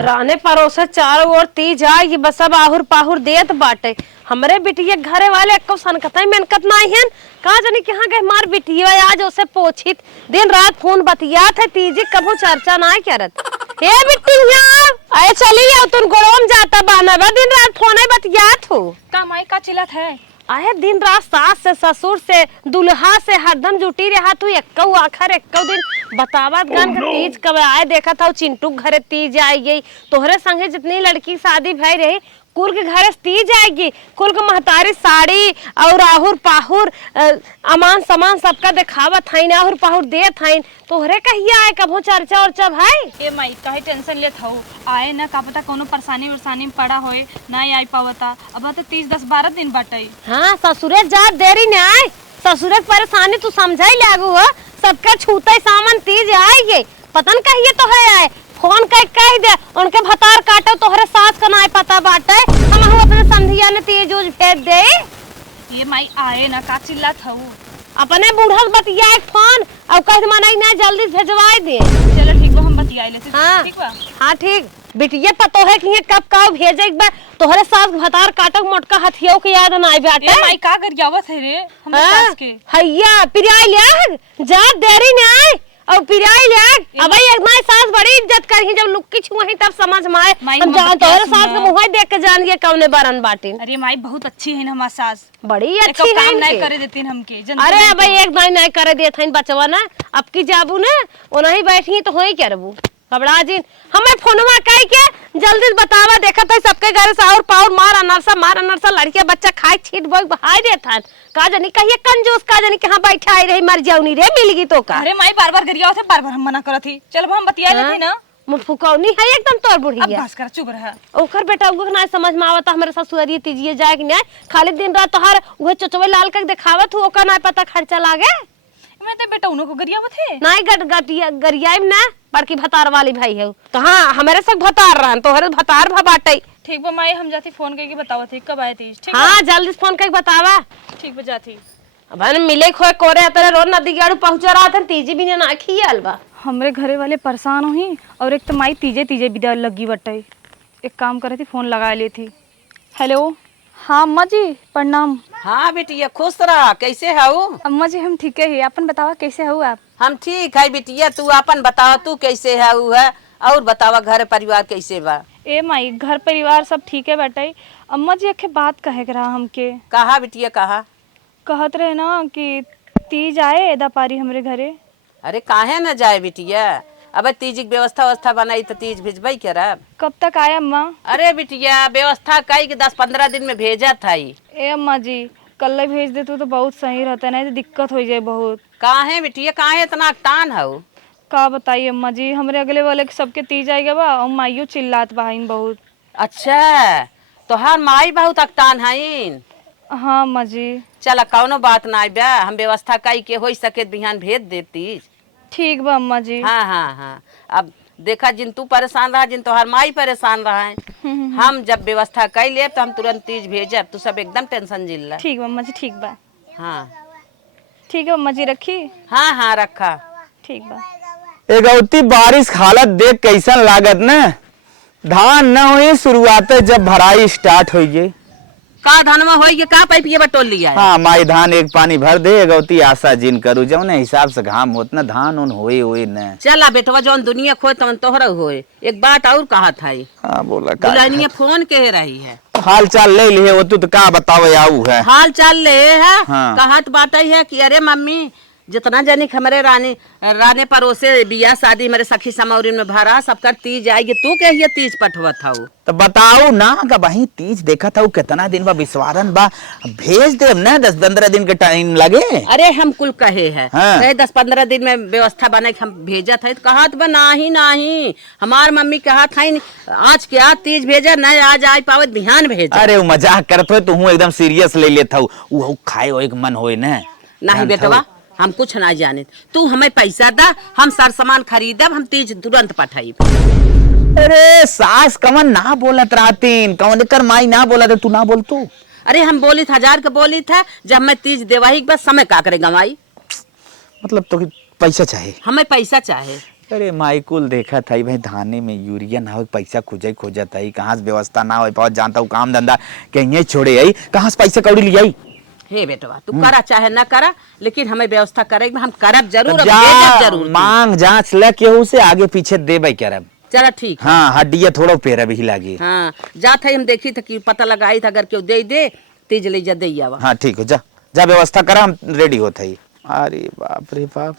राने परोसे चारों ओर तीज आई बस सब आहुर पाहुर देत बाटे। हमरे बिटिया घरे वाले एको सनकतई मेनकत नहीं है। कहा जानी कहाँ गए मार बिटिया आज उसे पोछित दिन रात फोन बतियात है तीजी कभू चर्चा ना करत। हे बिटिया आए चली आओ तुम गोड़ोम जाता बाना बा दिन रात फोन बतियात हो। का माई का चिल्लत है? आए दिन रात सास से ससुर से दुल्हा से हरदम जुटी रहा तू एक्को आखिर एक्को दिन बतावत गन का तीज कब आए देखा था चिंटू घरे तीज आई गई तोहरे संगे जितनी लड़की शादी भई रही कुल के घरे तीज आएगी कुल के महतारी साड़ी और आहुर पाहुर अमान सामान सबका दिखावत हईन आहुर पाहुर देत हईन तोहरे कहिया आए कभो चर्चा उर्चा भाई। ए माई काहे टेंशन लेत हऊ आए ना का पता कोनो परेशानी में पड़ा होए ना आई पावता अब तो 30-10-12 दिन बाटे। हाँ ससुरे जा देरी न आए ससुरे परेशानी तू समझाई लागू हो सबका छूते सामान तीज आएगी पतन कहिए तो है आए फोन कह दे उनके भतार काटो तोहरे सास का ना पता बाटे हम अपने संधिया ने तीज उज भेज दे। ये माई आए ना का चिल्लत हऊ अपने बूढ़ा बतिया फोन और कह मनाई ना जल्दी भेजवाए दे। चलो ठीक बा हम बतियाई लेते। हाँ ठीक बा हाँ ठीक बिटिया पतो है कि कब का भेजे एक बार तोहरे सास भतार काटो मोटका हथियो के याद ना आई बाटे। ए माई का गरियावत है रे हम सास के हैया पिराई ले जा देरी ना आए और पिराई ले अब एक माई सास बड़ी इज्जत करही जब लुक्की छुही तब समझ में आए हम जान तोहरे सास के मुंह देख के जान गए कौने बरन बाटी। अरे माई बहुत अच्छी है ना हमार सास बड़ी अच्छी है काम नहीं करे देती हमके। अरे अब एक दाई नहीं करे देत हन बचवा ना अब की जाबू ना ओनही बैठी तो होई करबू घबरा जी हमें फोनवा कह के जल्दी बतावा देखा तो सबके घर से और पावर मार अनरसा लड़किया बच्चा खाए छीट बोल बहाई देत हन का जानी कहिए कंजूस का जानी कहां बैठा आई रही मर जाऊनी रे मिलगी तो का। अरे माई बार-बार गरियावत है बार-बार हम मना करत थी चल हम बतिया लेते ना मुफुकौनी है एकदम तोर बुढ़िया अब बस कर चुप रह ओकर बेटा उगक ना समझ में आवता हमरे ससुरिये तीजिए जाए कि नहीं खाली दिन रात तोहर उहे चचवे लाल के दिखावत हो ओकर ना पता खर्चा लागे। मैं तो बेटा उनको गरियावत है नहीं गरियाई ना बड़की भतार वाली भाई है तो हाँ हमारे सब भतार रहन तोहरे भतार भा बाटे। ठीक बा माई हम जाती फोन करके बतावत है कब आए थी। ठीक हाँ जल्दी फोन करके बतावा। ठीक बा जाती अब मिले खोए कोरे तेरे रोज नदी गाड़ू पहुंचा रहा था तीजी भी ना खियाल बा हमरे घरे वाले परेशान हुई और एक तो माई तीजे बिदा लगी बटे एक काम करे थी फोन लगा ली थी। हेलो हाँ अम्मा जी प्रणाम। हाँ बिटिया खुश रहा कैसे हो? अम्मा जी हम ठीक है अपन बतावा कैसे हो आप? हम ठीक है बिटिया तू अपन बतावा तू कैसे है और बतावा घर परिवार कैसे बा? ए माई घर परिवार सब ठीक है बेटे। अम्मा जी एक बात कहे के रहा हमके। कहा बिटिया कहा? कहत रहे ना कि तीज आए एदा पारी हमरे घरे। अरे काहे न जाए बिटिया अब तीज की व्यवस्था बनाई तो तीज भेजबई करब। कब तक आए अम्मा? अरे बिटिया व्यवस्था कई के 10-15 दिन में भेजा था। ए अम्मा जी कल भेज दे तो बहुत सही रहता नहीं तो दिक्कत हो जाए बहुत। काहे बिटिया काहे इतना टान हो? का बताइए अम्मा जी हमरे अगले वाले सबके तीज आएगा बा और माइयो चिल्लात बहाइन बहुत। अच्छा तो हर माई बहुत अकटान हईन। हाँ अम्मा जी चल कौनो बात ना बा हम व्यवस्था कई के हो सके बिहान भेज देती। ठीक बा अम्मा जी। हाँ हाँ हाँ अब देखा जिन तू परेशान रहा जिन तोहर माई परेशान रहा है हम जब व्यवस्था कर ले तो हम तुरंत तीज भेजब तू सब एकदम टेंशन जिल्ला। ठीक बा अम्मा जी ठीक बा। हाँ ठीक है अम्मा जी रखी। हाँ हाँ रखा। ठीक बा। एगौती बारिश हालत देख कैसन लागत न धान न हुई शुरुआत जब भराई स्टार्ट हो गई का धनमा होई के का पाइप ये बटोल लिया है? हाँ माई धान एक पानी भर दे एगौती आशा जिन करू जौने हिसाब से घाम होत न धान उन होए न। चला बेटवा जौन दुनिया खोए तवन तोहरा होए। एक बात और कहा था हाँ बोला दुल्हनिया फोन कह रही है हाल चाल ले लिए वो तू तो का बतावे आऊ है हाल चाल ले है। हाँ। कहत बात है कि अरे मम्मी जितना जानी हमारे राने परोसे बिया शादी मेरे सखी समौरी में भरा सबकर तीज आएगी तू कहिए तीज पठवत था तो बताओ ना का वही तीज देखा था कितना दिन बा विश्वारन बा भेज दे न 10-15 दिन के टाइम लगे। अरे हम कुल कहे है हाँ। 10-15 दिन में व्यवस्था बने हम भेजा था तो कहत बा नहीं हमार मम्मी कहा था आज क्या तीज भेजा नहीं आज आई पावत बिहान भेजा। अरे वो मजाक करत हो तू एकदम सीरियस ले लेता हूँ खाए हो एक मन होए न नहीं बेटवा हम कुछ ना जाने तू हमें पैसा दा हम सार सामान खरीदब हम तीज तुरंत पठाई। अरे सास कमन ना बोलत रातीन कौन कर माई ना बोला तू ना बोल तू। अरे हम बोली था 1000 का बोली था जब मैं तीज देवाही बस समय का करे गवाई। मतलब तो पैसा चाहिए हमें पैसा चाहे अरे माई कुल देखा था भाई धाने में यूरिया ना हो पैसा खोजत है कहाँ से व्यवस्था ना हो बहुत जानता हूँ काम धंधा कहीं छोड़े आई कहाँ से पैसा कौड़ी लिया हे बेटवा तू करा चाहे ना करा लेकिन हमें व्यवस्था करेगी हम करब जरूर जा मांग जांच ल केहू से आगे पीछे देबे करब चला ठीक है। हाँ हड्डिया थोड़ा पेरा भी लागी हाँ जात है हम देखी था कि पता लगाई था अगर क्यों दे तीज ले जा दे आवा। हाँ ठीक हो जा जा व्यवस्था करा हम रेडी होते ही। अरे बाप रे बाप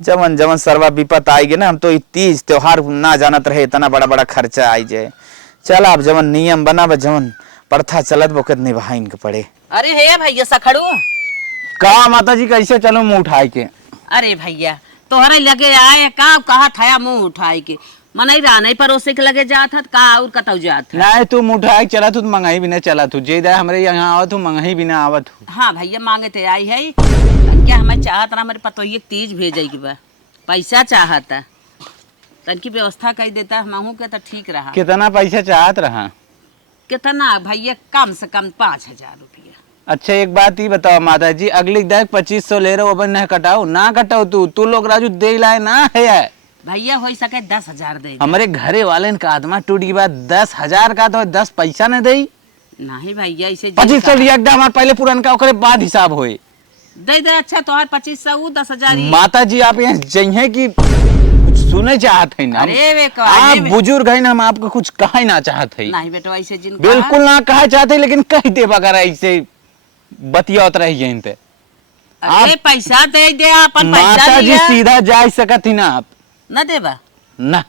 जमन जमन सर्वा विपत आएगी ना हम तो तीज त्योहार ना जानत रहे इतना बड़ा बड़ा खर्चा आई जाए। चल आप जमन नियम बना जमन प्रथा चलत बोकत निभाइन के पड़े। अरे हे भैया सखड़ू का माता जी कैसे चलो मुंह उठाए के। अरे भैया तोहरे लगे आए का कहा था मुंह उठाए के मनई राने परोसे के लगे जात का और कतौ जात नहीं तू मुंह उठाए चला तू मंगाई भी ना चला तू जे हमरे यहाँ आवत हूँ मंगाई भी ना आवत हूँ। हाँ भैया मांगे थे आई है क्या हमें चाहत ना मेरे पतोइये तीज भेजेगी बा पैसा चाहता तन की व्यवस्था कर देता मांगू के तो ठीक रहा। कितना पैसा चाहत रहा। कितना भैया कम से कम 5,000 रुपया। अच्छा एक बात ही बताओ माता जी अगली देख 2500 ले रहे हो अपन न कटाओ ना कटाओ तू लोग राजू दे लाए ना है भैया हो सके 10,000 दे। हमारे घरे वाले का आत्मा टूट गई बात 10,000 का तो 10 पैसा न दे नहीं भैया इसे 2500 लिया एकदम हमारे पहले पुरानका ओकरे बाद हिसाब होए दे दे। अच्छा तोहार 2500 10,000 माता जी आप यहाँ जइए कि सुने चाहत है ना अरे वे आप बुजुर्ग है ना हम आपको कुछ कहा ना चाहत है नहीं बेटा ऐसे जिन बिल्कुल ना कहा चाहते लेकिन कह दे अगर ऐसे बतियात रही जइन ते अरे पैसा दे दे अपन पैसा माता जी दिया सीधा जा सकत ही ना आप न देबा ना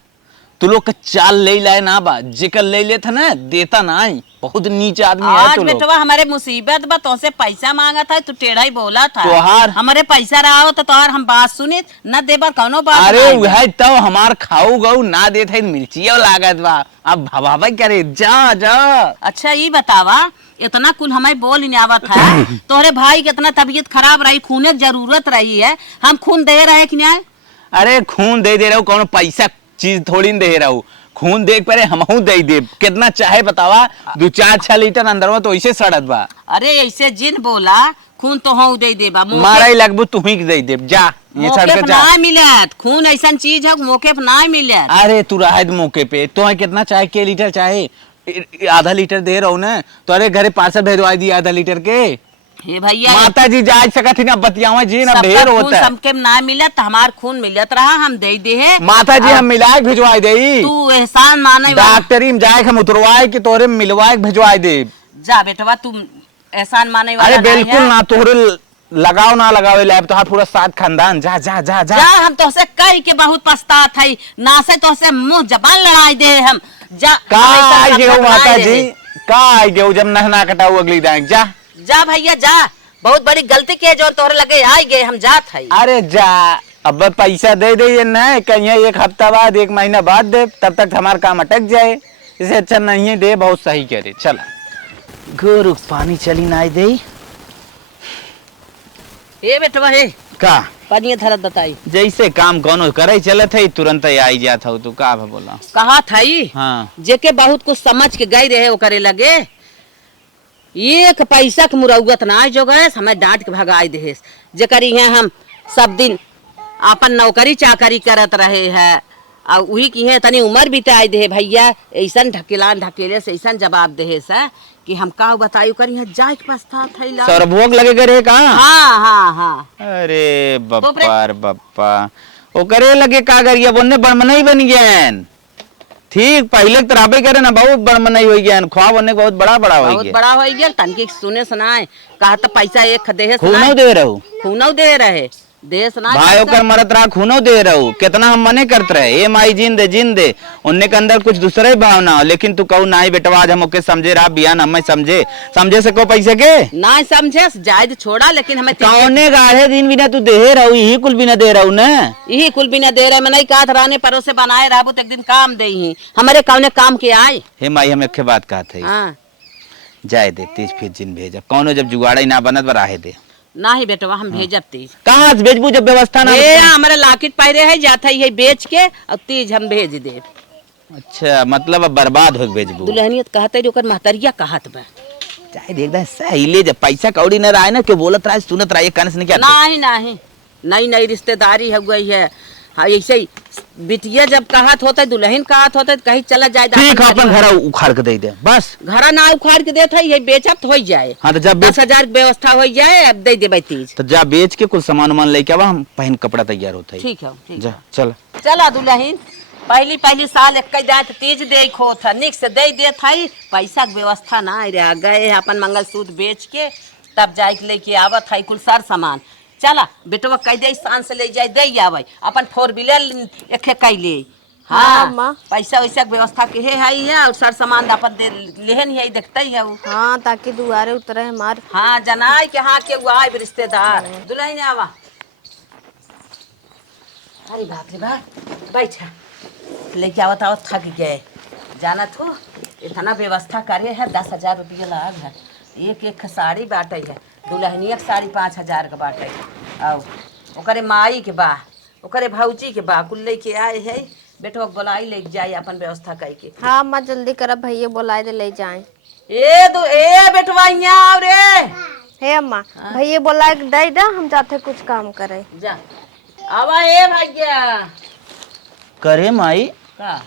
तू लोग का चाल ले लाए ना बा जेकर ले लेता ना देता ना आई बहुत नीचे आदमी है आज तू लोग। बेटवा हमारे मुसीबत बा तो से पैसा मांगा था तू टेढ़ा ही बोला था तोहार हमारे पैसा रहा हो तो तोहार हम बात सुनी न देबा कौनो बात अरे नहीं। वह तो हमार खाऊ गऊ ना देते मिर्चिया लागत बा अब भवावा करे जा जा। अच्छा ये बतावा इतना कुल हमें बोल नहीं आवत है तोहरे भाई की इतना तबीयत खराब रही खून की जरूरत रही है हम खून दे रहे कि नहीं। अरे खून दे रहा हूँ कौन पैसा चीज थोड़ी न दे रहा हूँ खून देख पड़े हमहू दे दे कितना चाहे बतावा 2-4-6 लीटर अंदर में तो ऐसे सड़त बा। अरे ऐसे जिन बोला खून तो हूँ दे देबा मारा ही लगभग तू ही दे दे जा ये सड़ के जा। ना मिलत खून ऐसा चीज है मौके पर ना मिलत। अरे तू रहा मौके पे तो कितना चाहे के लीटर चाहे आधा लीटर दे रहा हूँ ना तो अरे घरे पार्सल भेजवा दिया आधा लीटर के। हे भैया माता जी जा सकत ना बतियावा जी ना ढेर होता है सबके ना मिलत हमार खून मिलत रहा हम दे दे है माता जी हम मिलाए भिजवाए दे तू एहसान माने डॉक्टरी में जाए हम उतरवाए कि तोरे मिलवाए भिजवाए दे जा बेटवा तू एहसान माने वाला अरे बिल्कुल ना तोरे लगाओ ना लगावे लैब तो पूरा साथ खानदान जा जा जा जा, जा हम तो से कह के बहुत पछतात है ना से तो से मुंह जबान लड़ाई दे हम जा का आई गेहूं माता जी का आई गेहूं जब नहना कटाऊ अगली दाएं जा जा भैया जा बहुत बड़ी गलती की जो तोहरे लगे आई गए हम जात है। अरे जा अब पैसा दे दे न कहीं 1 हफ्ता बाद 1 महीना बाद दे तब तक हमारा काम अटक जाए इसे अच्छा नहीं दे बहुत सही करे चल गोरु पानी चली ना दे ए बेटवा हे का पानी धरत बताई जैसे काम कोनो करे चले थे तुरंत ही आई जाता हो तू का बोला कहा थाई हाँ जेके बहुत कुछ समझ के गई रहे वो करे लगे एक पैसा के मुरौगत ना जो गए हमें डांट के भगाई दे जेकर यहाँ हम सब दिन अपन नौकरी चाकरी करत रहे है और वही की है तनी उम्र बिताई दे भैया ऐसा ढकेले से ऐसा जवाब दे से कि हम का बतायु कर यहाँ जाए के पछता थैला सरभोग लगे करे का हाँ हाँ हाँ अरे बप्पा बप्पा ओ करे लगे का करिए बोलने बड़मनई बन गए ठीक पहले तराबे करे ना बहुत बड़मनई हो गया ख्वाब होने बहुत बड़ा हो गया बहुत बड़ा हो गया तनकी सुने सुनाए कहा तो पैसा एक दे खूनो दे रहू खूनो दे रहे दे सुनाए भाई ओकर मरत रहा खूनो दे रहू कितना हम मने करते रहे ए माई जिन दे उनने के अंदर कुछ दूसरा ही भावना हो लेकिन तू कहू ना बेटवा आज हम ओके समझे रहा बियान हमें समझे से को पैसे के ना समझे जायद छोड़ा लेकिन हमें कौने गाढ़े दिन बिना तू दे रहू यही कुल बिना दे रहू ना यही कुल बिना दे रहे मैं नहीं कहा राने परोसे बनाए रहा तो एक दिन काम दे ही हमारे कौने काम के आए हे माई हम एक बात कहा था हाँ जाए दे तीज फिर जिन भेजा कौनो जब जुगाड़ा ही ना बनत बराहे दे ना ही बेटवा हम भेजब तीज कहाँ से भेजबू जब व्यवस्था ना हमारे लाकिट पहरे है जाता है बेच के और तीज हम भेज दे। अच्छा मतलब अब बर्बाद हो भेजबू दुल्हनियत कहते जो कर महतरिया कहत बा चाहे देखदा सही ले जब पैसा कौड़ी न रहा है ना क्यों बोलत रहा सुनत रहा कान से क्या नहीं नहीं नई नई रिश्तेदारी हो गई है हाँ ऐसे ही बिटिया जब कहत होते दुल्हन कहत होते कहीं चला जाए ठीक है, अपन घर उखाड़ के दे दे बस। घरा ना उखाड़ के देता है, ये बेचत हो जाए। हाँ तो जब 10,000 व्यवस्था हो जाए, अब दे देबै तीज। तो जा बेच के कुछ सामान उमान लेके आवा, हम पहन कपड़ा तैयार होता है। ठीक है, ठीक जा चल। चला दुल्हन, पहली साल एक जात तीज दे खो था, निक से दे देत है, पैसा के व्यवस्था ना रह गए, अपन मंगलसूत्र बेच के तब जाके लेके आवत है कुल सार सामान। चला बेटवा कह दे शान से ले जाए दे आवे, अपन 4 व्हीलर एक कई ले। हाँ माँ। पैसा वैसा के व्यवस्था के है और सर सामान अपन दे लेहन है, देखते ही है वो। हाँ, ताकि दुआरे उतरे हमार। हाँ जनाई के हाँ के आए रिश्तेदार दुल्हन आवा। अरे बाप रे बाप, बैठा लेके आवत आवत थक गए। जाना तो इतना व्यवस्था करे है, 10,000 रुपया लाग है। एक साड़ी बाटे है, दुल्हनी एक साड़ी 5,000 का बाटे है। और ओकरे माई के बा, ओकरे भौजी के बा, कुल लेके आए है। बेटो बोलाई ले जाए अपन व्यवस्था करके। हाँ अम्मा जल्दी करब, भैया बोलाए दे ले जाए। ए बेटवा यहाँ आओ रे। हे अम्मा, भैया बोलाए दे दे, हम जाते कुछ काम करे। जा आवा ए भैया। करे माई का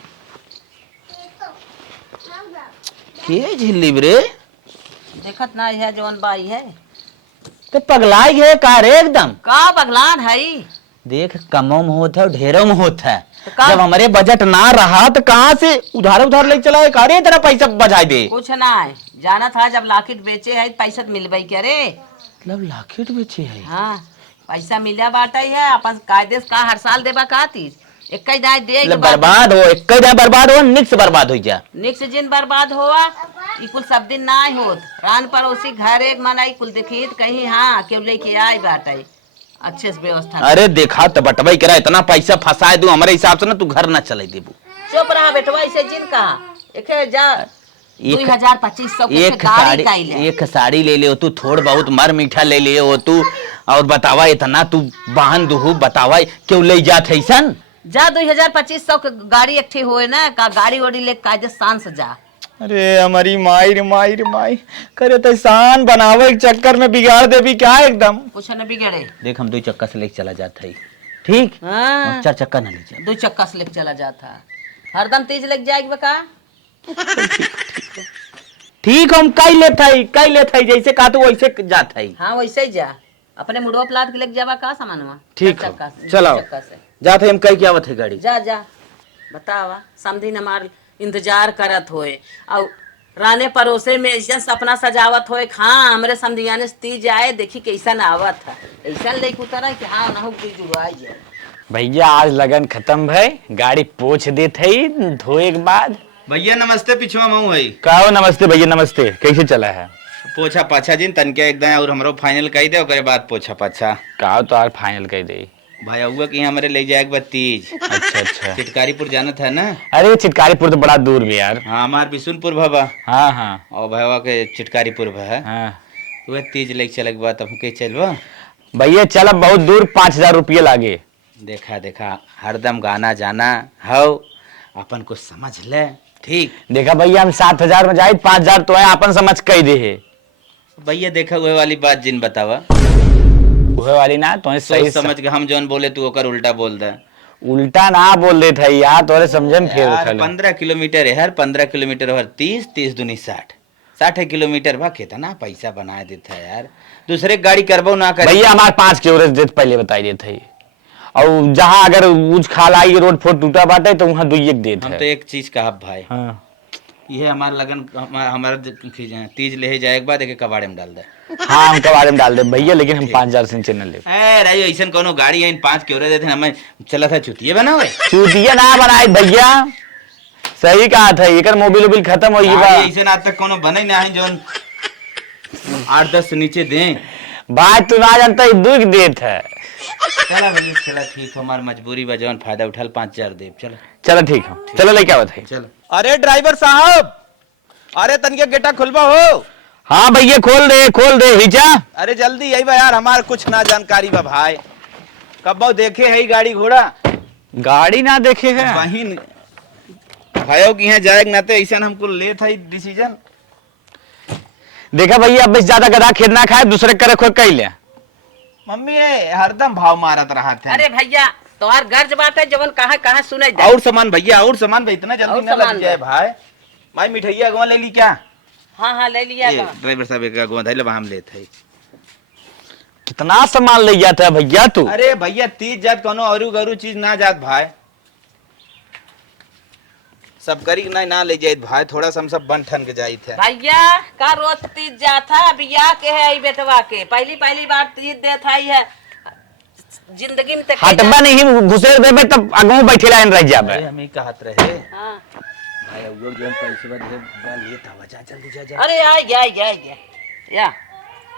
के झिल्ली रे? देखत ना है जवन बाई है तो पगलाई है का रे एकदम? का बगलान है। देख कमों में होता है ढेरों में होता है। तो का? जब हमारे बजट ना रहा तो कहाँ से उधार ले चला है? अरे तेरा पैसा बचा दे। कुछ ना है, जाना था जब लाकिट बेचे है पैसा मिलबई क्या रे। मतलब लाखेट बेचे है? हाँ पैसा मिला बाटा ही है, अपन कायदे से का हर साल देबा का तीज एक दाय दे मतलब बर्बाद हो, एक बर्बाद हो, निक से बर्बाद हो जा। निक्स जिन बर्बाद होवा ई कुल सब दिन ना होत। रान पड़ोसी घर एक मनाई कुल देखित कहीं हाँ केव लेके आए बाटा अच्छे से व्यवस्था। अरे देखा तो बटवाई करा, इतना पैसा फंसाए दू हमारे हिसाब से ना, तू घर ना चले देबू। चुप रहा बेटवा, इसे जिन कहा एक जा 2,000-2,500 एक साड़ी ले ले तू, थोड़ बहुत मर मीठा ले ले हो तू, और बतावा इतना तू बहन दुहू बतावा क्यों ले जात है सन? जा 2,000-2,500 के गाड़ी एकठी होए ना, का गाड़ी ओड़ी ले कायदे शान से जा। अरे हमारी माई रे माई रे माई, करे तो शान बनावे के चक्कर में बिगाड़ देवी क्या एकदम। कुछ न बिगड़े। देख हम 2 चक्का से लेके चला जाता है, ठीक? हाँ। और 4 चक्का ना ले जा। 2 चक्का से लेके चला जाता, हरदम तेज लग जाएगी बका। ठीक हम कई लेत है जैसे कहा तो वैसे जात है। हाँ वैसे ही जा, अपने मुड़ो प्लाट के लेके जावा का सामानवा। ठीक है, चक्का से, चलाओ। चक्का से जात है हम कई क्या आवत है गाड़ी। जा जा बतावा, समझी हमार इंतजार करत होए और राने परोसे में ऐसा सपना सजावत होए। हाँ हमरे समझियाने तीज आए, देखी कैसन आवत है, ऐसा लेके उतरा कि हाँ ना हो तीज हुआ जाए। भैया आज लगन खत्म भई, गाड़ी पोछ देत है धोए के बाद। भैया नमस्ते, पिछवा मऊ है। कहो नमस्ते भैया नमस्ते, कैसे चला है? पोछा पाछा जिन तनके एकदम और हमरो फाइनल कही दे, ओकरे बाद पोछा पाछा। कहो तो आज फाइनल कर दे। भाई हुआ कि हमारे ले जाए एक तीज। अच्छा चितकारीपुर जाना था ना? अरे चितकारीपुर तो बड़ा दूर भी यार। हाँ हमार बिशुनपुर भवा। हाँ हाँ और भवा के चितकारीपुर है। हाँ वह तीज लेके चले के बाद हमके चलवा। भैया चल बहुत दूर, 5,000 रुपये लागे। देखा हरदम गाना जाना हो, अपन को समझ ले, ठीक? देखा भैया हम 7,000 में जाए, 5,000 तो है अपन समझ कही दे है। भैया देखा हुए वाली बात जिन बतावा, उहे वाली ना तो सही समझ के हम जौन बोले तू ओकर उल्टा बोल दे। उल्टा ना बोल देत है यार, तोरे समझे में फेर उठल। 15 किलोमीटर है हर, 15 किलोमीटर हर 30 दूनी 60 किलोमीटर भा कितना पैसा बना देता है यार। दूसरे गाड़ी करबो ना कर भैया हमारे 5 के एवरेज देत पहले बताई देत है, और जहाँ अगर उज खाल आई रोड फोट टूटा बाटे तो वहाँ 2 एक देत हम है। तो एक चीज कहा भाई, हाँ ये हमारा लगन हमारा तीज ले जाए के बाद एक कबाड़े में डाल दे। हाँ हम कबाड़े में डाल दे भैया, लेकिन हम 5,000 से नीचे न ले। राजू ऐसा कोनो गाड़ी है 5 के देते हमें चला था चुतिये बनावे। चूतिया ना बनाए भैया, सही कहा था, एक मोबिल उबिल खत्म हो गई। ऐसा आज तक कोनो बने ना है जो 8-10 से नीचे दे। बात तू ना जानता है, दुख देत है। चला भैया चला, ठीक हमार मजबूरी बा, जौन फायदा उठल 5,000 दे। चलो चलो ठीक है, चलो लेके आवत है। चलो। अरे ड्राइवर साहब, अरे तनके गेटा खुलवा हो। हाँ भैया खोल दे हिचा। अरे जल्दी आई बा यार, हमार कुछ ना जानकारी बा भाई। कब देखे है गाड़ी घोड़ा? गाड़ी ना देखे है बहिन भाइयों की यहाँ जाएगा ना, तो ऐसा हमको ले था डिसीजन। देखा भैया, अब बस ज्यादा गधा खेद ना खाए, दूसरे करे खोद कही ले। मम्मी ये हरदम भाव मारत रहा था। अरे भैया तोहार गर्ज बात है जवन कहाँ कहाँ सुनाई दे। और सामान भैया, और सामान भाई, इतना जल्दी और ना लग सामान जाए दे। भाई। भाई मिठाइया अगवा ले ली क्या? हाँ हाँ ले लिया ये बा। ड्राइवर साहब एक अगवा धैले बा, हम लेते हैं। कितना सामान ले जाता है भैया तू? अरे भैया 30 जात कोनो औरू गरू चीज ना जात भाई, सब करी ना ले जाइत भाई, थोड़ा सा हम सब बन ठन के जाइत है। भैया का रोज तीज जाता बिया के है ई बेटवा के, पहली पहली बार तीज देत है है जिंदगी में। हटबा नहीं घुसेर देबे तब अगू बैठे लाइन रह जाबे। अरे हम ही कहत रहे हाँ। भाई वो जो हम पैसे बदले लिए था, जा जल्दी जा जा। अरे आ गया या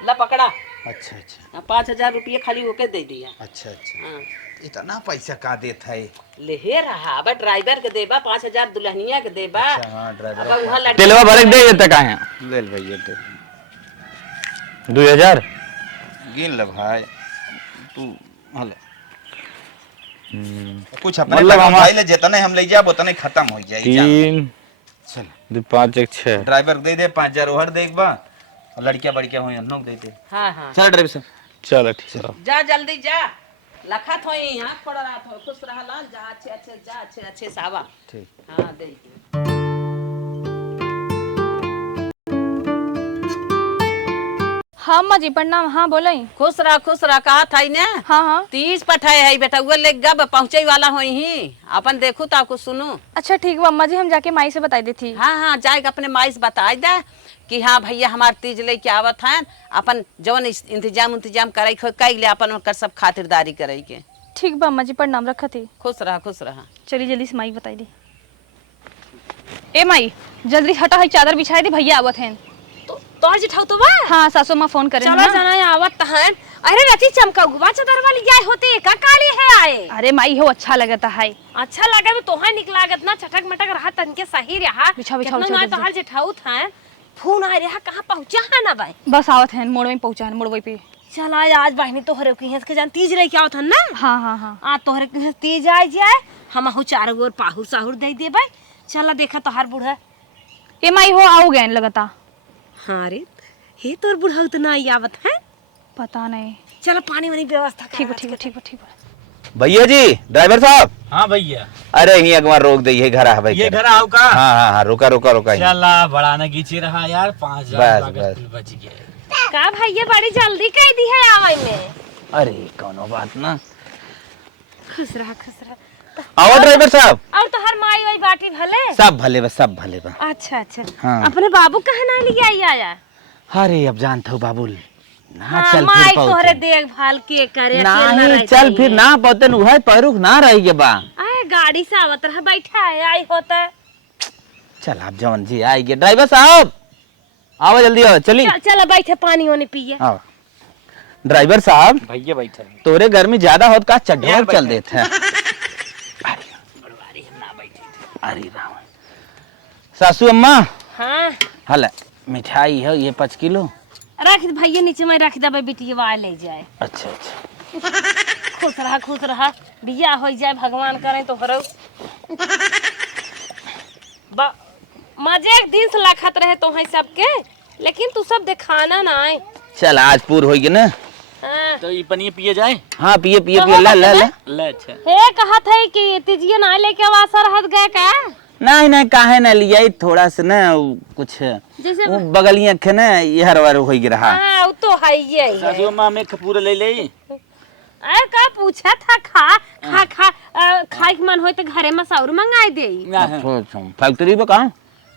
ला पकड़ा। अच्छा अच्छा 5,000 रुपये खाली ओके दे दिया। अच्छा अच्छा, हाँ। इतना पैसा का देत है? ले रहा अब ड्राइवर के देबा 5,000, दुल्हनिया के देबा। अच्छा हाँ, ड्राइवर अब वहाँ लड़की तेलवा भरक दे देता काहे? ले ले भैया दे 2000 गिन ले भाई तू। हले कुछ अपने मतलब मतलब हमार- भाई ले जेतने हम ले जाब उतने खत्म हो जाए। 3 चल 2 5 1 6। ड्राइवर दे दे 5,000 ओहर देख बा, और लड़कियां बड़कियां होई नोक दे दे। हाँ हाँ चल ड्राइवर साहब। चलो ठीक है। जा जल्दी जा, लखत हो यहाँ पड़ रहा था, खुश रहा लाल, जा अच्छे अच्छे जा अच्छे अच्छे सावा। ठीक। हाँ दे। हाँ अम्मा जी प्रणाम। हाँ बोले। खुश रहा कहा था ने। हाँ हाँ तीज पठाए है बेटा, वो ले गब पहुंचे वाला हो ही, अपन देखू तो आपको सुनू। अच्छा ठीक है अम्मा जी, हम जाके माई से बताई दी थी। हाँ हाँ जाएगा अपने माई से बता दे कि हाँ भैया हमार तीज लेके आवत है, अपन जवन इंतजाम करे कई ले अपन कर सब खातिरदारी करे के। ठीक बा अम्मा जी प्रणाम, रखा थी। खुश रहा। चलिए जल्दी से माई बताई दी। ए माई जल्दी हटा है, चादर बिछाई दी, भैया आवत हैं। तोहर जिठाऊ तो बा। हाँ सासू माँ फोन करे चला जाना है आवत तहन। अरे रची चमका गुबा चादर वाली जाए होते का काली है आए। अरे माई हो अच्छा लगता है। अच्छा लगा भी तोहार निक लागत ना, चटक मटक रहा तन के सही रहा। बिछा कितना बिछा ना तोहार जिठाऊ था फोन आ रहा, कहां पहुंचा है ना भाई। बस आवत हैं, मोड़ में पहुंचा है, मोड़वे पे। चला आज बहनी तोहरे के हेस के जान तीज रह के आवत हन ना। हाँ हाँ हाँ आ तोहरे के हेस तीज आ जाए, हम हु चार गोर पाहुर साहुर दे देबे। चला देखा तोहार बूढ़ा। ए माई हो आओ गए लगता। हां रे हे तोर बूढ़ा उतना ही आवत है। पता नहीं। चलो पानी वानी व्यवस्था ठीक है ठीक है ठीक है ठीक है। भैया जी ड्राइवर साहब। हाँ भैया अरे यही एक बार रोक दे, ये घर है भाई। ये घर आओ का। हाँ हाँ हाँ रुका रुका रुका। चला बड़ा न गीचे रहा यार, 5,000 बस। बच गए। का भैया बड़ी जल्दी कह दी है आवे में। अरे कोनो बात ना। खुश रहा खुश रहा। आओ ड्राइवर साहब। और तोहर माई वाई बाटी भले। सब भले बा, सब भले बा। अच्छा अच्छा हाँ। अपने बाबू कहे ना लिया आया। अरे अब जानते हो बाबुल ना, हाँ, चल माई फिर तोहरे पहुंचे देखभाल के करे नहीं, चल फिर ना पहुंचे वह परुख ना रही के बा। आए गाड़ी से आवत रहा, बैठा है आई होता। चल आप जवन जी आएंगे। ड्राइवर साहब आओ जल्दी आओ, चली चल चल बैठे पानी होने पिए। आओ। ड्राइवर साहब भैया बैठे तोरे गर्मी ज्यादा होत का चढ़ चल देते हैं। अरे राम सासू अम्मा। हाँ हल मिठाई है ये 5 किलो। रख दे भैया, नीचे में रख दे, बिटिया वाले ले जाए। अच्छा अच्छा खुश रहा बिया हो जाए, भगवान करे तो हरो। मजे एक दिन से लखत रहे तो है सबके, लेकिन तू सब दिखाना ना आए। चल आज पूर होगी ना। हाँ। तो ये पनिया पिए जाए। हाँ पिए पिए पिए ला ला ला। ले अच्छा हे कहत है कि तीजिए ना लेके वासा रहत गए का। नहीं नहीं काहे ना लिया, थोड़ा सा ना कुछ जैसे वो बगलियां के ना ये हर बार हो रहा। हाँ वो तो है ही है। सासू अम्मा में पूरा ले ले। अरे का पूछा था खाए के मन होए तो घरे में सौर मंगाई दे। फैक्ट्री में कहाँ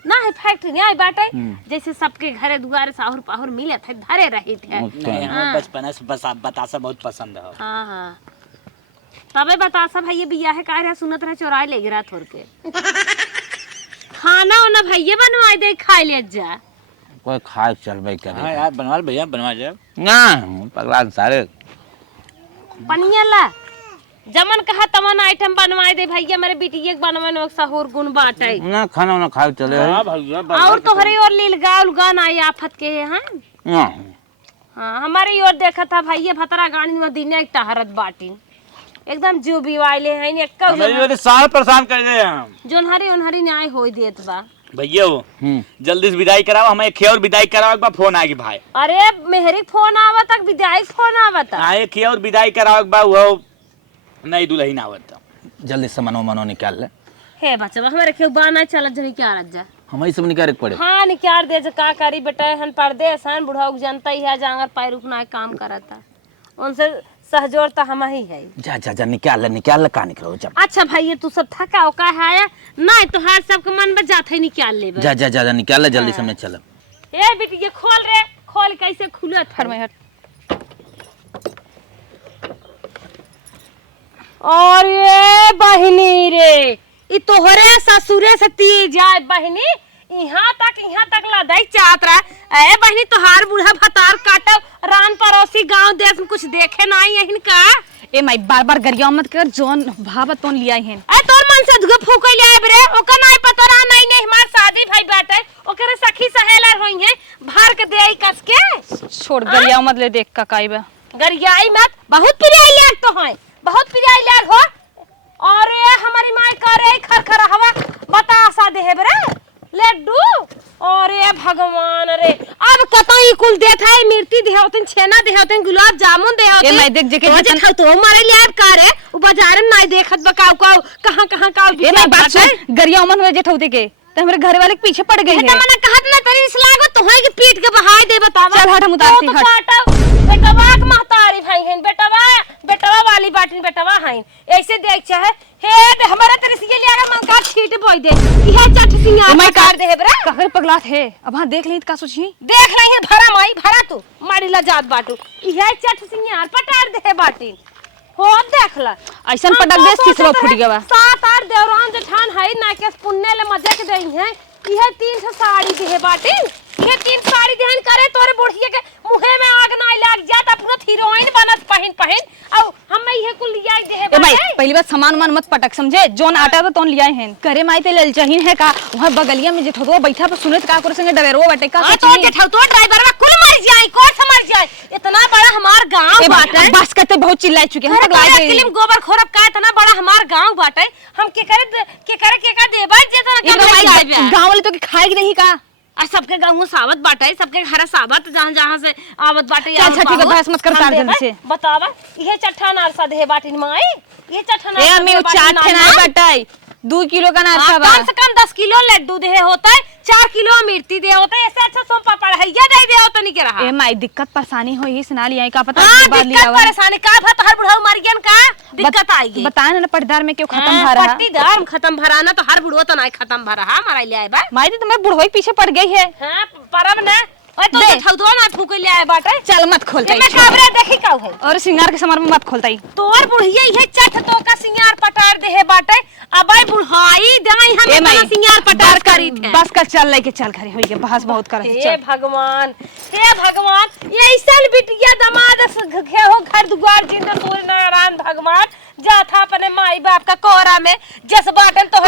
ना है फैक्ट्री नहीं आई बाटे, जैसे सबके घरे दुआरे साहुर पाहुर मिले थे धरे रही थे। हाँ बचपन से बतासा बहुत पसंद है। हाँ हाँ तबे बतासा भैया बिया है कह रहा, सुनत रहे चोराई ले गिरा थोड़ के। खाना वाना भैया बनवाई दे, खाई ले जा। कोई खाए चलबे करे। हाँ यार बनवा भैया बनवा जाए ना पगला सारे पनिया ला जमन कहा तमन आइटम बनवाई दे भैया, मेरे बिटिया के बनवे में सहूर गुण बाटे। ना खाना वाना खाए चले। हाँ भैया और तोहरे और लीलगा उलगा ना आफत के हैं। हाँ हमारे और देखा था भैया भतरा गाड़ी में दिन एक टहरत बाटी एकदम जो भी वाले हैं एक मेरे साल परेशान कर दे हम। जोनहरी उनहरी न्याय हो देत बा। भैया वो जल्दी से विदाई कराओ, हमें खेर विदाई कराओ, एक बार फोन आएगी भाई। अरे मेहरी फोन आवा तक विदाई फोन आवा तक। हाँ खेर विदाई कराओ एक बार वो नहीं दुल्ही ना आवत जल्दी सामान मनो निकाल ले। हे बच्चा हमारे के बाना चल जरी क्या रज्जा हम सब निकाल के पड़े। हाँ निकाल दे का करी बेटा हन पर्दे आसान बुढ़ा जनता ही है जांगर पैर उपना काम करता उनसे सहजोर तो हम ही है। जा जा जा निकाल ले का निकलो जा। अच्छा भाई ये तू सब थका उका है नहीं तो हर सबके मन में जाते निकाल ले जा जा जा निकाल ले जल्दी से मैं चल। ए बेटी ये खोल रे खोल कैसे खुलत फरमाई हट। और ये बहिनी रे ई तोहरे ससुरे से ती जाए बहिनी यहाँ तक लदाई चाहत रहा। ए बहिनी तोहार बूढ़ा भतार काटब रान पड़ोसी गांव देश में कुछ देखे ना यहिन का। ए माई बार बार गरिया मत कर जोन भावत तोन लिया है। ए तोर मन से धुगे फूके ले आए रे ओका नहीं पता रहा नहीं हमार शादी भाई बाटे ओकरे सखी सहेला होई है भर के देई कस के। छोड़ गरिया मत ले देख का काई बा गरियाई मत बहुत प्रिय लाग तो है बहुत प्रिय लाग हो। और हमारी माई करे खरखरा हवा बतासा दे रे लड्डू। और भगवान रे अब कतई कुल देत है मिर्ती देहतन छेना देहतन गुलाब जामुन देहतन। ए मैं देख जे के जतन तो मारे ले का रे उ बाजार में नहीं देखत बकाऊ का कहां का। ए मैं बात सुन गरिया मन हो जे ठौते के त हमरे घर वाले के पीछे पड़ गई है। त मने कहत ना तरी इस लागो तो है कि पीट के बहाई दे बतावा। चल हट हम उतारती हट। बेटवा के महतारी भाई हैं बेटवा वाली बाटिन बेटवा हैं ऐसे देख चाहे हे हमारा तरह से ये लिया मन का छीट बोई दे इहे चट सिंगार मैं कर दे बरा ककर पगलात है अब हां देख ली का सोची देख रही है भरा माई भरा तू मारी ला जात बाटू इहे चट सिंगार पटार दे बाटिन हो देखला ऐसन पटक दे तीसरा फूट गवा। 7-8 देवरान जेठान है ना के पुण्य ले मजे के देई है इहे 3 साड़ी दे बाटिन इहे 3 साड़ी देहन करे तोरे बुढ़िए के मुहे में आग ना लग जात अपना हीरोइन बनत पहिन औ हम इहे कुल लिया दे ए भाई पहली बात सामान मान मत पटक समझे जोन आटा तो तोन लिया है करे माई ते ललचहीन है का वहां बगलिया में जेठो बैठा पर सुनत का करे संगे डरेरो बटे का हां तो जेठो तो ड्राइवर में कुल मर जाए कोई समझ जाए इतना बड़ा हमार गांव बाटे बस करते बहुत चिल्ला चुके हम तक लाए किलिम गोबर खोरब का इतना बड़ा हमार गांव बाटे हम के करे के का देबा जे तो गांव वाले तो के खाए नहीं का आ सबके गांव में सावत बाटे सबके घर सावत जहां से आवत बाटे चल ठीक है बहस मत कर तार जल्दी से बतावा इहे चट्ठा नारसा देहे बाटिन माई ये चट्ठा ए मैं चाट ना बटाई 2 किलो का नारसा बा कम से कम 10 किलो लड्डू दे होता है 4 किलो मिर्ची दे होता है ऐसे अच्छा सोपा पढ़ैया दे दे होता नहीं के रहा ए माई दिक्कत परेशानी होई इस ना लिया का पता हां बाद लिया दिक्कत परेशानी का भा तो हर बुढ़ऊ मर गयन का दिक्कत आएगी बताए ना पटदार में क्यों खत्म भरा पट्टीदार खत्म भराना तो हर बुढ़ऊ तो नहीं खत्म भरा हां हमारा ले आए बा माई तो तुम्हारे बुढ़ोई पीछे पड़ गई है हां परब ना ओए तो ठौदो ना फूक ले आए बाटे चल मत खोलताई मैं कैमरा देखी का है और सिंगार के सामान में मत खोलताई तोर बुढ़िया ये चट तो का सिंगार पटार दे है बाटे अबे बुढ़ाई दाई हम इतना सिंगार पटार करी थे बस कर चल लेके चल घरे होई के बहस बहुत कर हे भगवान ये ऐसन बिटिया दामाद घे हो घर दुआर जिंदा सूर्य नारायण भगवान जाथा अपने माई बाप का कोरा में जस बाटन तो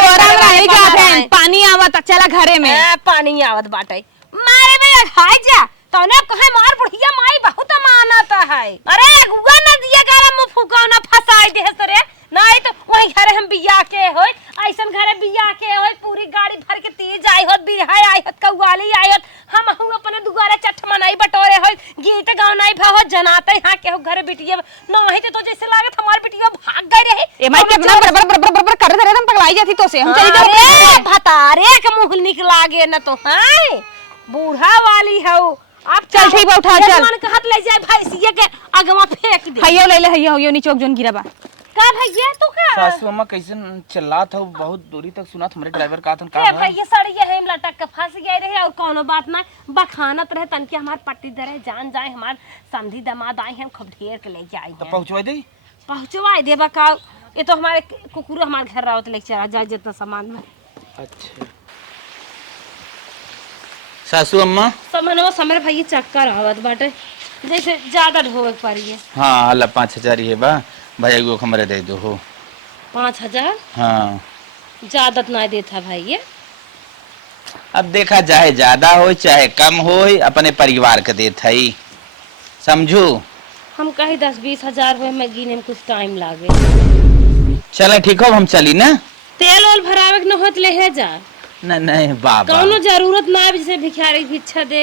पानी आवत चला घरे में पानी आवत बाटे मारे में हाय जा तने कहे मार बुढ़िया माई बहुत मानत है अरे गुगा न दिया गरम में फुका न फसाई दे सरे नहीं तो वही घरे हम बिया के होय ऐसन घरे बिया के होय पूरी गाड़ी भर के तेज आई होत बिरहाय आई होत कौवाली आई होत हम हूं अपने दुआरे चट मनाई बटोरे होय गीत गाँव नहीं भहो जनाते हां के हो घरे बिटिया नहीं तो जैसे लागत हमार बिटिया भाग गई रहे ए माई कितना बरबर कर रहे हम पगलाई जाती तो से हम चली जाओ भतारे के मुंह निकला गे न तो हां बूढ़ा वाली हो अब चल ठीक बा उठा चल मन कहत ले जाए भैंसिया के अगवा फेंक दे हइयो ले ले हइयो नीचे जोन गिरा बा का भैया तू का सासू अम्मा कैसे चिल्ला था बहुत दूरी तक सुना हमारे ड्राइवर का था का भैया सड़िया है लटक के फंस गए रहे और कोनो बात ना बखानत रहे तन के हमार पट्टी दरे जान जाए हमार समधी दामाद आए हम खूब ढेर के ले जाए तो पहुंचवा दे पहुंचवा दे बका ये तो हमारे कुकुर हमारे घर रावत ले चला जाए जितना सामान में अच्छा सासू अम्मा समनो समर भैया चक्कर आवत बाटे जैसे ज्यादा ढोवे पड़िए हाँ अल्लाह 5000 है बा भैया को हमारे दे दो हो 5000 हाँ ज्यादा नहीं देता भाई अब देखा चाहे ज्यादा हो चाहे कम हो अपने परिवार के देता ही समझू हम कहीं 10-20 हजार हुए मैं गिने में कुछ टाइम लागे चले ठीक हो हम चली ना तेल ओल भरावे के न होत ले है जा नहीं बाबा कौनो जरूरत ना है जैसे भिखारी भिक्षा दे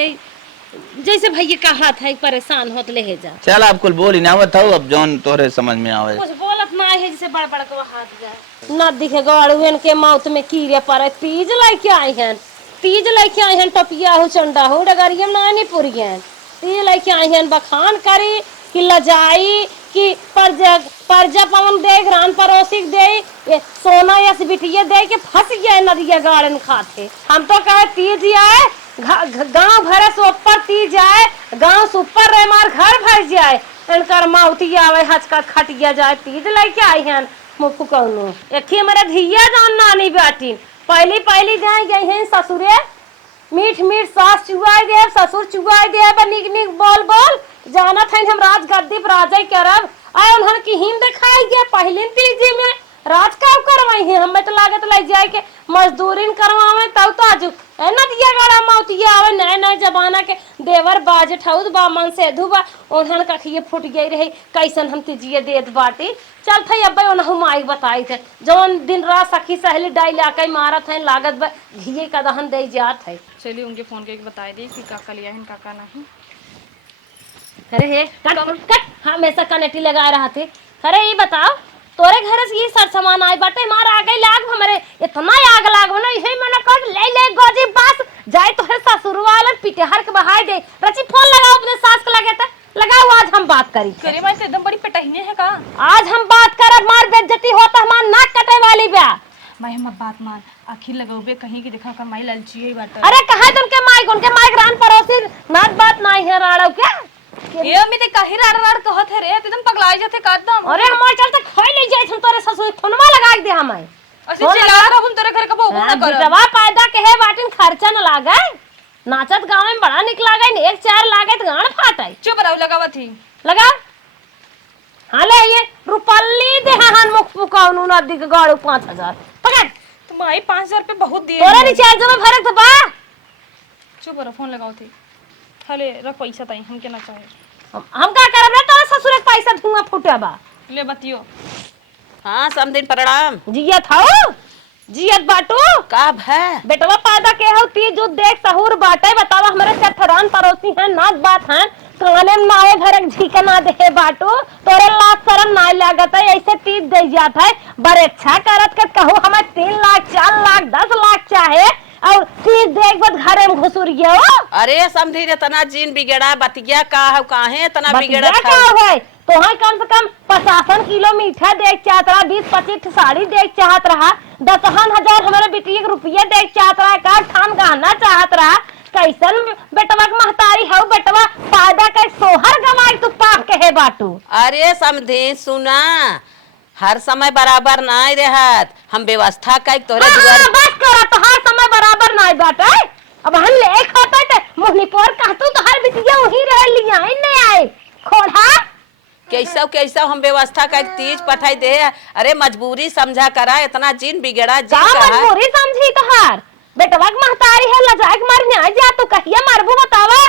जैसे भैया कहा था परेशान होत ले जा चल आप कुल बोली ना बताओ अब जौन तोरे समझ में आवे कुछ बोलत ना आए हैं जिसे बड़ बड़ को हाथ गए न दिखे गड़ुएन के मौत में कीड़े पड़े तीज लेके आए हैं तीज लेके आए हैं टपिया हो चंडा हो डगरियम नानी पुरियन तीज लेके आए हैं बखान करी कि लजाई कि परजा पवन दे ग्रान परोसिक दे ये सोना या बिटिया दे के फंस गए नदिया गाड़न खाते हम तो कहे तीज आए गांव भरे से ऊपर तीज आए गांव से ऊपर रहे मार घर भर जाए इनकर माउती आवे हचकत खटिया जाए तीज लेके आई हैं मुफु कौनो एक मेरा धिया जान नानी बेटी पहली जाए गई हैं ससुरे मीठ मीठ सास चुआई दे ससुर चुआई दे निक निक बोल बोल जाना था हम राज गद्दी पर राजा करब आए उन्हन की हिम दिखाई गया पहले तीजे में राज काम करवाई है हमें तो लागत लग जाए के मजदूरी करवावे तब तो आज ना दिया गड़ा मौतिया आवे नए नए जमाना के देवर बाज ठौद बा मन से धुबा उन्हन कखिए फुट गई रही कैसन हम तिजिए देत बाटी चल थे अब उन्हु माई बताई थे जौन दिन रात सखी सहेली डाई लाके मारत है लागत घिए का दहन दे जात है चलिए उनके फोन के बताए दी कि काका लिया है काका नहीं। अरे हे कट हमेशा कनेक्टी लगा रहा थे अरे ये बताओ तोरे घर से ये सर सामान आए बाटे मार आ गई लाग हमारे इतना आग लाग ना यही मैंने कर ले गोजी बस जाए तोरे ससुर वाला पिटहर के बहाई दे रची फोन लगाओ अपने सास के लगे ता लगाओ आज हम बात करी करे मैं तो एकदम बड़ी पिटहीने है का आज हम बात करब मार बेइज्जती होता हमार नाक कटे वाली बा मैं हम बात मान आखिर लगोबे कहीं की देखा कर माई लालची है बात अरे कहे तुमके माइक उनके माइक रान पड़ोसी नात बात नहीं है राड़ो क्या ये अम्मी ते काहे राड़ राड़ कहत है रे एकदम पगलाई जाते कादम अरे हमार चलते खोई ले जाए हम तोरे ससुर फोनवा लगा दे हमें असि चिल्ला रहा हम तेरे घर का बहु ना कर दवा पैदा के है बाटिन खर्चा न लागे नाचत गांव में बड़ा निक लागे ने एक चार लागे तो गान फाटाई चुप रहो लगावा थी लगा हां ले ये रुपल्ली दे हां मुख पुकाउनु नदी के गाड़ू 5000 पकड़ तो माई 5000 रुपए बहुत दिए तोरे रिचार्ज में भरक तो बा चुप रहो फोन लगाओ थी खाले रख पैसा ताई हम के ना चाहे हम का करब रे तोरे ससुर के पैसा धुआं फुटे बा ले बतियो हाँ समदिन प्रणाम। जिया थाओ जियत बाटू का है बेटवा पैदा के हो ती जो देख सहूर बाटे बतावा हमारे चथरान पड़ोसी हैं नाच बात हैं काने में नावे घर झीके ना दे बाटू तोरे लाख शरम ना लागत है ऐसे तीज दे जात है बड़े अच्छा करत के कहू हमें 3 लाख 4 लाख 10 लाख चाहे और तीज देख बद घरे में घुसुरियो अरे समझी रे तना जीन बिगड़ा बतिया का है काहे तना बिगड़ा क्या है तो हाँ कम से कम 55 किलो मीठा देख चाहत रहा 20-25 साड़ी देख चाहत रहा 10,000 हमारे बेटी के रुपया देख चाहत रहा का ठान गहना चाहत रहा कैसन बेटवा के महतारी है बेटवा पैदा के सोहर गवाई तू पाप के है बाटू अरे समझी सुना हर समय बराबर ना रहत हम व्यवस्था का तोरे दुआर बस करा तो हर समय बराबर ना बाटे अब हम ले खाता ते मुहनी पर कहतू तो हर बिटिया वही रह लिया नहीं आए खोड़ा कैसा हम व्यवस्था का तीज पठाई दे अरे मजबूरी समझा करा इतना जीन बिगड़ा जी का मजबूरी समझी तो हार बेटवा के महतारी है लजाए के मार न्याय जा तू कहिया मारबू बतावा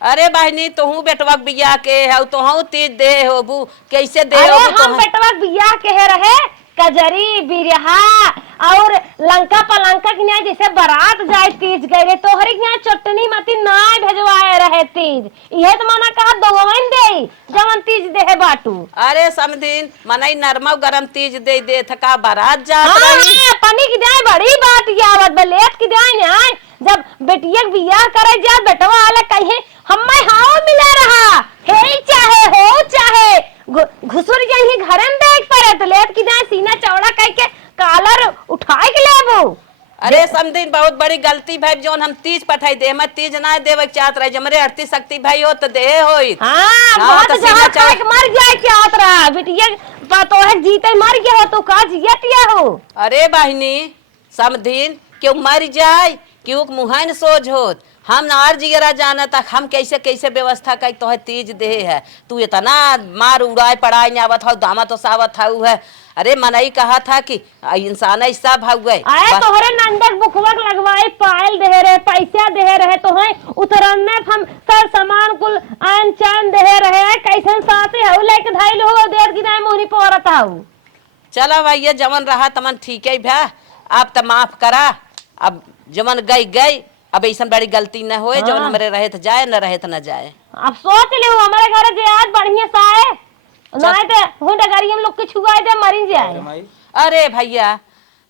अरे बहनी तोहू बेटवा के बियाह के है तोहू तीज दे होबू कैसे दे अरे होबू हम बेटवा के बियाह के है रहे कजरी बिरहा और लंका पलंका की न्याय जैसे बारात जाए तीज गए तोहरी यहाँ चटनी मती ना भेजवाए रहे तीज ये तो माना कहा दोवन दे जवन तीज दे बाटू अरे समदिन मनाई नरमा गरम तीज दे थका बारात जात रही पनी की दाई बड़ी बात यावत बलेट की दाई न्याय जब बेटिया के बियाह करे जा बेटवा वाला कहे हम्मे हाओ मिला रहा हे चाहे हो चाहे घुसुर जाही घरे में देख पड़े तो लेट की दाई सीना चौड़ा कह के कालर उठाए के लेबो अरे समदिन बहुत बड़ी गलती भाई जोन हम तीज पठाई दे मैं तीज ना देवे चाहत रहे जमरे आरती शक्ति भाई हो तो दे होई हां हाँ, बहुत जहां तक मर जाए क्या आतरा बिटिया तो है जीते मर गया हो तो का जियतिया हो अरे बहनी समदिन क्यों मर जाए क्यों मुहान सोच होत हम नार जिगरा जाना तक हम कैसे कैसे व्यवस्था का तो है तीज दे है तू इतना मार उड़ाए पड़ाए आवत हो दामा तो सावत हाउ है अरे मनई कहा था कि इंसान ऐसा भाग गए आए तोहरे नंदक बुखवक लगवाए पायल दे रहे पैसा दे रहे तो है उतरने हम सर सामान कुल आन चान दे रहे कैसन साथे हो लेके धाइल हो देर की दाई मोहनी पोरत हाउ चला भैया जमन रहा तमन ठीक है भा आप तो माफ करा अब जमन गई अब ऐसा बड़ी गलती न होए जब हमारे रहे तो जाए न रहे तो न जाए अब सोच ले हमारे घर जे आज बढ़िया सा है नहीं ते हुंडा गाड़ी हम लोग के छुआए दे मरिन जाए। अरे भैया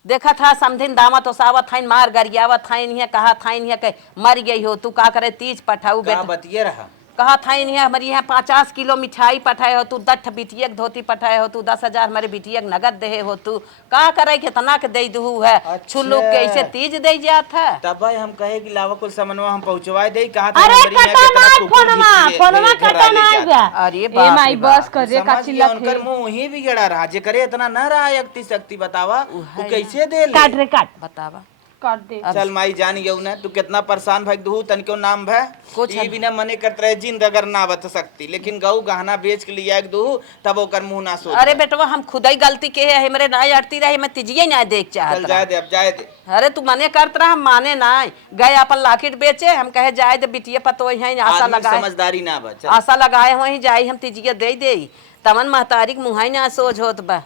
देखा था समधिन दामा तो सावत थाइन मार गरियावत थाइन है कहा थाइन है के मर गई हो तू का करे तीज पठाऊ बेटा बतिए रहा कहा थाइन है हमारी यहाँ 50 किलो मिठाई पठाए हो तू 10 बिटिया के धोती पठाए हो तू 10,000 हमारे बिटिया के नगद दे हो तू का करे कितना के दे दू है छुल्लू के ऐसे तीज दे जात है। तब भाई हम कहे कि लावा कुल सामानवा हम पहुंचवाए दे कहा अरे कटा ना फोनमा कटा ना बा। अरे ए बाप माई रे बाप। बस कर रे का चिल्ला थे उनकर मुंह ही बिगड़ा रहा जे करे इतना न रहा शक्ति शक्ति बतावा तू कैसे दे ले काट रे काट। बतावा काट दे। चल माई जान गयो ना तू कितना परेशान भाई दू तनिको नाम भै कुछ ई बिना मने करत रहे जिंद अगर ना बत सकती लेकिन गऊ गहना बेच के लिया एक दू तब ओकर मुंह ना सोच। अरे बेटवा हम खुद ही गलती के है हमरे ना अड़ती रहे मैं तिजिए ना देख चल चाहत जाए दे अब जाए दे। अरे तू मने करत रहा हम माने ना गए अपन लाकिट बेचे हम कहे जाए दे बिटिया पतो है आशा आदमी लगाए समझदारी ना बच आशा लगाए वही जाई हम तिजिए दे दे तमन महतारी के मुहाई ना सोच होत बा।